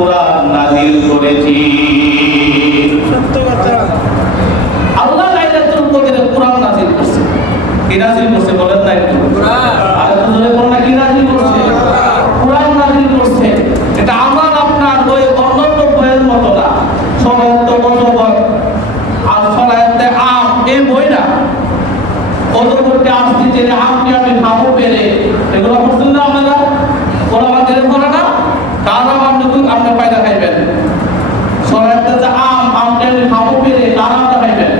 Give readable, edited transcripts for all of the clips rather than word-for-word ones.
কুরআন নাযিল করেছি। সত্য কথা। আল্লাহ লাইলাতুল কদরে কুরআন নাযিল করছে। কি নাযিল করছে বলেন না একটু? কুরআন। আর জোরে বলেন না কি নাযিল করছে? কুরআন নাযিল করছে। এটা আমার আপনার ওই অন্যান্য বইয়ের মতো না। সবাই তো বলবো আর ফলাতে আম এই বই না। ওদের করতে আসছে যে আমটি আমি খাবো পেরে এগুলো পড়ছেন না আপনারা? ওরা আমাদের করে না কার আপনি পায়দা খাইবেন সরাইতে যে আমটি আমি খাবো পেরে কার আমরা খাইবেন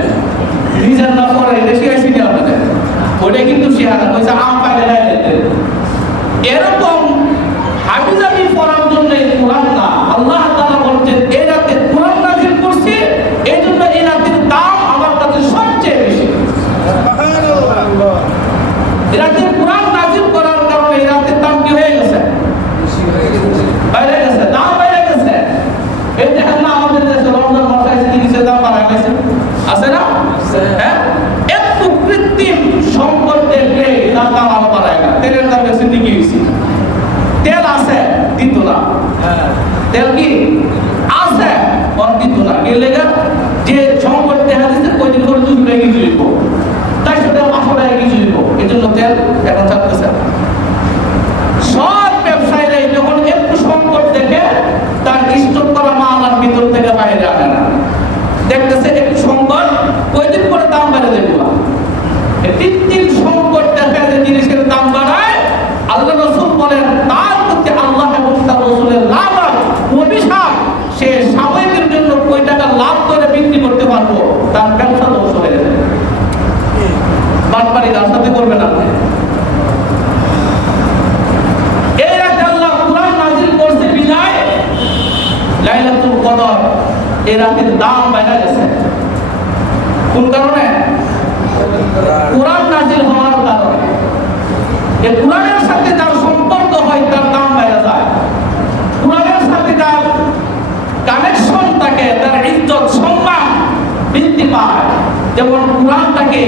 নিজের না পরে দেশে আসি না আপনাদের ওইটা কিন্তু শেয়ার হয়েছে আম পায়দা খাইলেন এরকম হাবিজাবি পড়ার জন্য কোরআন না আল্লাহ তাআলা বলছেন এই রাতে কোরআন নাযিল করছি এই জন্য এই রাতের দাম আমার কাছে সবচেয়ে বেশি। সুবহানাল্লাহ। এই রাতে কোরআন নাযিল করার কারণে এই রাতের দাম কি হয়ে গেছে? বাইরে গেছে, দাম বাইরে গেছে। এই দেখেন না আমাদের দেশে রমজান মাসে জিনিসের দাম বাড়া গেছে আছে না? হ্যাঁ একটু কৃত্রিম সম্পদ দেখলে তার দাম আরো বাড়ায় না। তেলের দাম বেশি দিকে হয়েছে তেল আছে দিত না তেল কি আছে দিত না কি লেগে যে সংকট দেখা দিচ্ছে কয়দিন করে 2 টাকা কেজি দিব 400 টাকা 500 টাকা কেজি দিব এই জন্য তেল এখন চাচ্ছে সব ব্যবসায়ীরা যখন একটু সংকট দেখে তার স্টক করা মাল আর ভিতর থেকে বাইরে আনে না দেখতেছে একটু সংকট কয়দিন করে দাম বেড়ে দেবে কৃত্রিম সংকট দেখা যে জিনিসের দাম বাড়ায় আল্লাহ রাসূল বলেন তার প্রতি আল্লাহ এবং তার রাসূলের লাভ আর অভিশাপ সে সাময়িকের জন্য কয় টাকা লাভ করে বিক্রি করতে পারবো তার ব্যবসা ধ্বংস হয়ে যাবে বাটপারি তার সাথে করবে না। এই রাতে আল্লাহ কুরআন নাযিল করতে বিদায় লাইলাতুল কদর এই রাতের দাম বেড়ে গেছে কোন কারণে? কুরআন নাযিল হওয়ার কারণে। এই কুরআনের সাথে যার সম্পর্ক হয় তার দাম বেড়ে যায় কুরআনের সাথে যার কানেকশন থাকে তার ইজ্জত সম্মান বৃদ্ধি পায়। যেমন কুরআনটাকে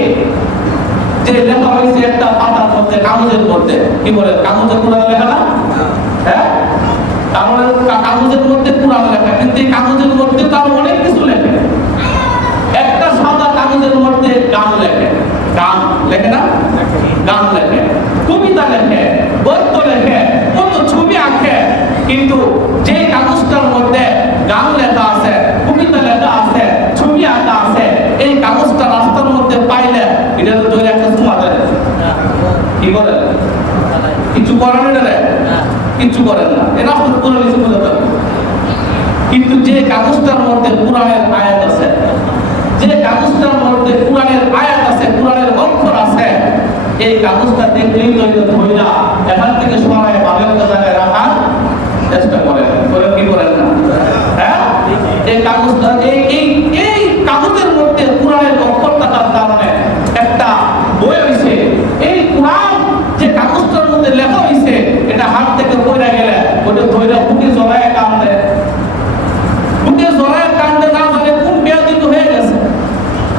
যে লেখা হয়েছে একটা পাতার মধ্যে কাগজের মধ্যে কি বলে কাগজে কুরআন লেখা না? হ্যাঁ কাগজের মধ্যে কুরআন লেখা কিন্তু এই কাগজের মধ্যে তার অনেক কিছু লেখে একটা সাদা কাগজের মধ্যে গান লেখে গান লেখে না গান লেখে কবিতা লেখে গদ্য লেখে কত ছবি আঁকে কিন্তু যে কাগজটার মধ্যে গান লেখা আছে কবিতা লেখা আছে ছবি আঁকা আছে এই কাগজটা রাস্তার মধ্যে পাইলে এটা তো ধরে একটা সুমা দেয় কি বলে কিছু করেন না কিছু করেন না এ রাস্তার কোনো কিছু বোঝা যাবে কিন্তু যে কাগজটার মধ্যে কোরআনের আয়াত আছে যে কাগজটার মধ্যে কোরআনের আয়াত আছে কোরআনের অক্ষর আছে এই কাগজটা দেখলেই তো ধইরা এখান থেকে সরায় ভালো একটা জায়গায় রাখার চেষ্টা করেন কি করেন না? হ্যাঁ এই কাগজটা এই কাগজের মধ্যে কোরআনের অক্ষর থাকার কারণে একটা বই হইছে এই কোরআন যে কাগজটার মধ্যে লেখা হইছে এটা হাত থেকে পড়ে গেলে ওটা ধইরা বুকে জড়ায় কাঁদে বুকে জড়ায় কাঁদে না জানে কোন বেয়াদবি হয়ে গেছে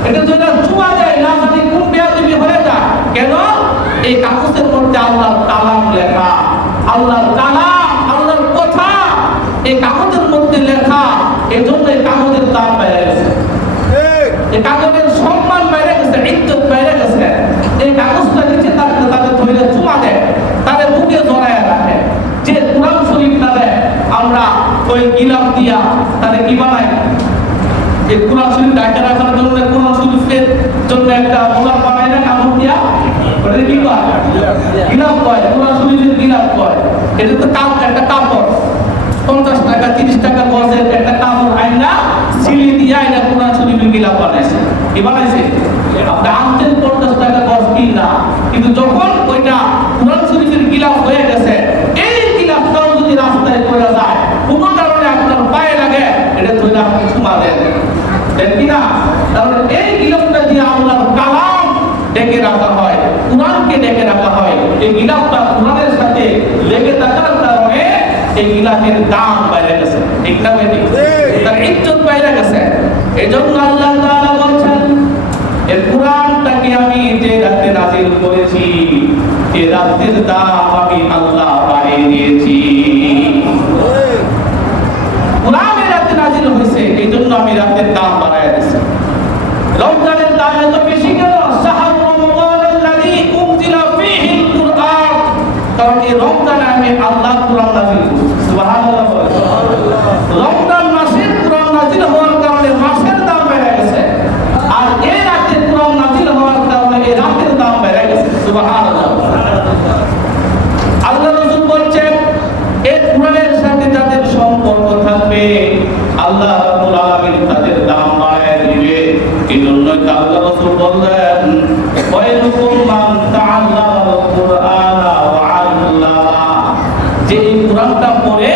এটা ধইরা চুয়া যায় না জানে কোন বেয়াদবি হয়ে যায় কেন? এই কাগজের মধ্যে আল্লাহর কালাম লেখা আল্লাহর কালাম আল্লাহর কথা এই কাগজের মধ্যে লেখা এজন্য এই কাগজের দাম বেড়ে গেছে এই কাগজের সম্মান বেড়ে গেছে ইজ্জত বেড়ে গেছে এই কাগজটা নিচে তাদের ধরে চুমা দেয় তাদের বুকে জড়ায় রাখে যে কোরআন শরীফ তাদের আমরা ওই গিলাফ দিয়া তাদের কি বানাই এই কোরআন শরীফ ডাইটা রাখার জন্য কোরআন শরীফের জন্য একটা মোলার বানাই না কাগজ দিয়া ওটা কি কয় গিলাফ কয় কোরআন শরীফের গিলাফ কয় এটা তো একটা কাপড় 50 টাকা 30 টাকা গজের একটা কাপড় আইনা সিলি দিয়া এটা কোরআন শরীফের গিলাফ বানাইছে কি বানাইছে আপনি আনছেন 50 টাকা গজ কিনা কিন্তু যখন ওইটা কোরআন শরীফের গিলাফ হয়ে গেছে এই গিলাফটাও যদি রাস্তায় পড়ে যায় কোনো কারণে আপনার পায়ে লাগে এটা ধরে আপনি চুমা দেন কি না? তাহলে এই গিলাফটা দিয়ে আল্লাহর কালাম ডেকে রাখা হয় কোরআনকে ডেকে রাখা হয় এই গিলাফটা কোরআনের সাথে লেগে থাকার কারণে এই গিলাফের দাম বাইরে গেছে ঠিক না বেটি তার ইজ্জত বাইরে গেছে এজন্য আল্লাহ তাআলা বলেন এই কোরআনটাকে আমি যে রাতে নাযিল করেছি এই রাতের দাম আমি আল্লাহ বাড়িয়ে দিয়েছি কোরআনের সাথে যাদের সম্পর্ক থাকবে আল্লাহ রাব্বুল আলামিন তাদের দাম বাড়ায় দিবে। এজন্য আল্লাহ রাসূল বললেন ওয়াইলুকুম মান তাআল্লামাল কুরআনা ওয়া আল্লামা, যে এই কোরআনটা পড়ে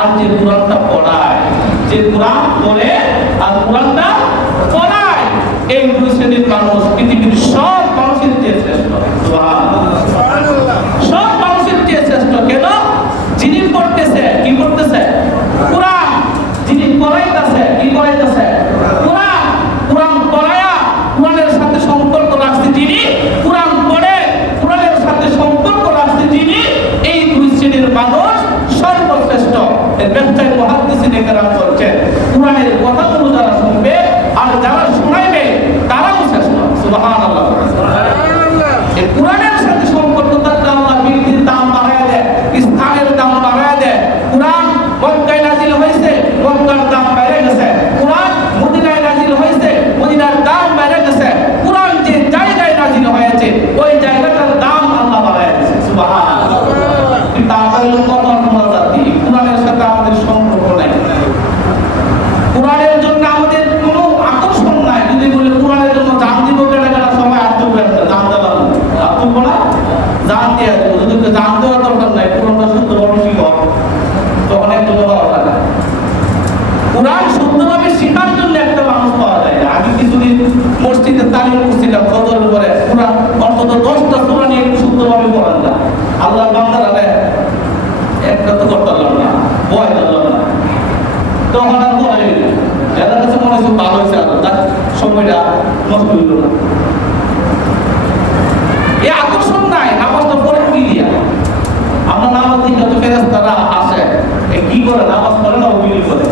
আর যে কোরআনটা পড়ায়, যে কোরআন পড়ে আর কোরআনটা পড়ায়, এই দুই শ্রেণীর মানুষ পৃথিবীর সব মানুষের চেয়ে শ্রেষ্ঠ। সুবহানাল্লাহ। সব মানুষের চেয়ে শ্রেষ্ঠ কেন? যিনি পড়তেছে কি করতেছে? কোরআন। যিনি পড়াইতেছে কি পড়াইতেছে? কোরআন। কোরআন পড়ায়া কোরআনের সাথে সম্পর্ক রাখছে যিনি, কোরআন পড়ে কোরআনের সাথে সম্পর্ক রাখছে যিনি, এই দুই শ্রেণীর মানুষ সর্বশ্রেষ্ঠ। এর ব্যাখ্যায় মুহাদ্দিসিনে কেরাম বলছেন কোরআনের কথাগুলো যারা শুনবে আর যারা শোনাইবে তারাও শ্রেষ্ঠ। সুবহানাল্লাহ। এই কোরআনের সাথে সম্পর্ক থাকলে আল্লাহ ব্যক্তির দাম বাড়ায় দেয়, স্থানের দাম বাড়ায় দেয়। কোরআন মক্কায় নাজিল হয়েছে, মক্কার দাম বেড়ে গেছে। কোরআন মদিনায় নাজিল হয়েছে, মদিনার দাম বেড়ে গেছে। কোরআন যে জায়গায় নাজিল হয়েছে ওই জায়গাটার দাম আল্লাহ বাড়ায় দিয়েছে। সুবহানাল্লাহ। কিন্তু আমাদের কত মজাতি, কোরআনের সাথে আমাদের সম্পর্ক নাই, কোরআনের জন্য আমাদের কোনো আকর্ষণ নাই। যদি বলে কোরআনের জন্য জান দিব কেনা সবাই আত্মীয় জান দেওয়া আত্মীয় না জান দিয়ে দেবো, যদি জান দেওয়ার দরকার নাই, কোরআনটা শুদ্ধ মানুষই কর, তখন একজন পাওয়া যায় না। কোরআন শুদ্ধভাবে শেখার জন্য একটা মানুষ পাওয়া যায় না। আমি কিছুদিন মসজিদে তালিম করছিলাম ফজরের পরে, কোরআন অন্তত 10টা সূরা নিয়ে শুদ্ধভাবে পড়ান না। আল্লাহর বান্দারা একটা তো করতে পারলাম না, ভয় করলাম না, তখন আর পড়াই না। এদের কাছে মনে হচ্ছে ভালো হয়েছে, তার সময়টা নষ্ট হইল না। এই আকর্ষণ নাই, নামাজটা পড়ে কি দিয়া আমরা নামাজ দিকে তো ফেরেশতারা আসে, কি করে নামাজ পড়ে না ওগুলি করে।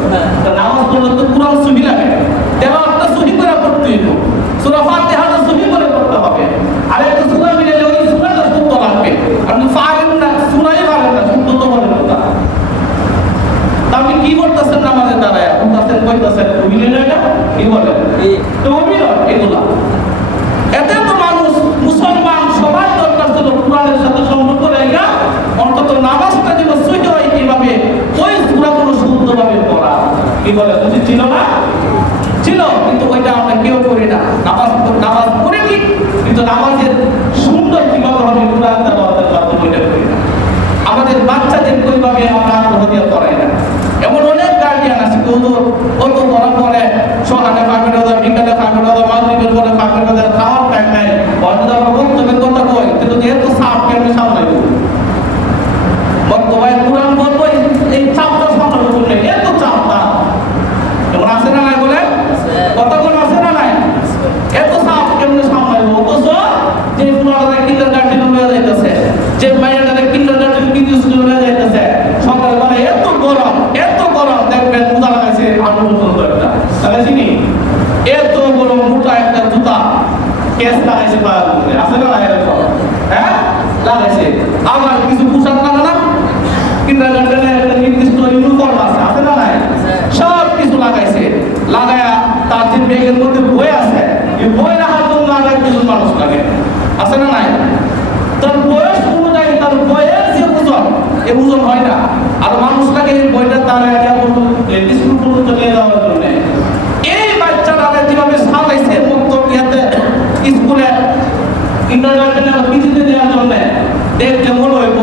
নামাজ পড়লে তো কোরআন সহি লাগে, তেলাওয়াতটা সহি করে পড়তে হইব, সূরা ফাতিহাটা সহি করে পড়তে হবে। আর একটা সূরা মিলালে ওই সূরাটা শুদ্ধ লাগবে। আপনি পারেন না, সূরাই পারেন না, শুদ্ধ তো বলেন না। আপনি কি করতেছেন নামাজে দাঁড়ায়? করতেছেন কইতেছেন মিলে না, এটা কি বলেন? তো অভিনয় এগুলা। এতে তো মানুষ মুসলমান সবার দরকার ছিল কোরআনের সাথে সম্পর্ক রেখা অন্তত নামাজটা যেন সহি হয়, কিভাবে ওই সূরাগুলো শুদ্ধভাবে পড়া, কি বলে উচিত ছিল না? ছিল, কিন্তু ওইটা আমরা কেউ করি না। নামাজ পড়ে ঠিক, কিন্তু নামাজের সুন্দর কিভাবে হবে কোরআন তেলাওয়াতের মাধ্যমে ওইটা করি না। আমাদের বাচ্চাদের ওইভাবে আমরা আগ্রহ দিয়ে করাই না। এমন অনেক গার্ডিয়ান আছে কত পড়া পরে সকালে 5 মিনিট, বিকালে 5 মিনিট, মাগরিবের পরে 5 মিনিট, খাওয়ার টাইম নাই, অন্তত আমরা বক্তব্যের কথা কই, কিন্তু যেহেতু সাপ কেমনি সামলাইব বক্তব্য কোরআন বলবো, এই চাপটা সামলাবো বললে এত চাপটা এমন আছে না নাই? বলে কতক্ষণ আছে না নাই? এত চাপ কেমনি সামলাইব? অথচ যে পুরাটা কিন্ডারগার্টেন হয়ে যাইতেছে, যে মাইয়াটা কিন্ডারগার্টেন কিডনি স্কুল হয়ে যাইতেছে, সকালবেলা এত গরম দেখবেন মোজা লাগাইছে আন্দোলন একটা লাগাইছি নি, এত বড় মোটা একটা জুতা কেস লাগাইছে পায়ের মধ্যে, আছে না লাগাই? হ্যাঁ লাগাইছে। আবার কিছু পোশাক লাগা না, কিন্ডারগার্টেনে একটা নির্দিষ্ট ইউনিফর্ম আছে না নাই? সব কিছু লাগাইছে। লাগায়া তার যে ব্যাগের মধ্যে বই আছে, এই বই রাখার জন্য আর একজন মানুষ লাগে, আছে না নাই? তার বয়স অনুযায়ী তার বইয়ের যে ওজন, এই ওজন হয় না। আর মানুষ লাগে এই বইটা তার স্কুল পর্যন্ত নিয়ে যাওয়ার জন্য। এই বাচ্চারা যেভাবে সাজাইছে বক্তব্যতে স্কুলে ইন্টারনেটে পিজিতে দেওয়ার জন্য, দেখলে মনে হইব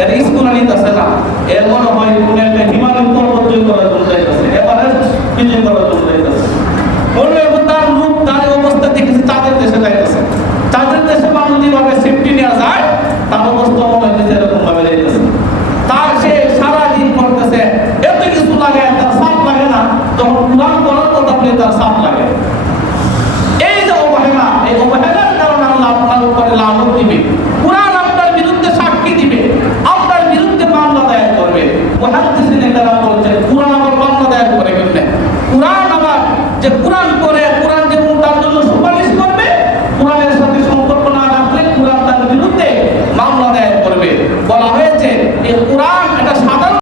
এর স্কুলে নিতেছে না, এর মনে হয় কোনো একটা হিমালয় পর্বত জয় করার জন্য যাইতেছে, এবারে পিজি করার জন্য যাইতেছে। মনে হইব তার রূপ, তার অবস্থা দেখেছে চাঁদের দেশে যাইতেছে। চাঁদের দেশে মানুষ যেভাবে সেফটি নেওয়া যায়, তার অবস্থা মনে হচ্ছে এরকম ভাবে যাইতেছে। তার সে সারাদিন করতেছে, এত কিছু লাগে, তার সাপ লাগে না, তখন কোরআন পড়ার কথা বলে তার সাপ লাগে। এই যে অবহেলা, এই অবহেলার কারণে আল্লাহ আপনার উপরে লানত দিবে, কোরআন আপনার বিরুদ্ধে সাক্ষী দিবে, আপনার বিরুদ্ধে মামলা দায়ের করবে। মুহাদ্দিসিনে কেরাম বলছেন কোরআন আবার মামলা দায়ের করে কেমনে? কোরআন আবার যে কোরআন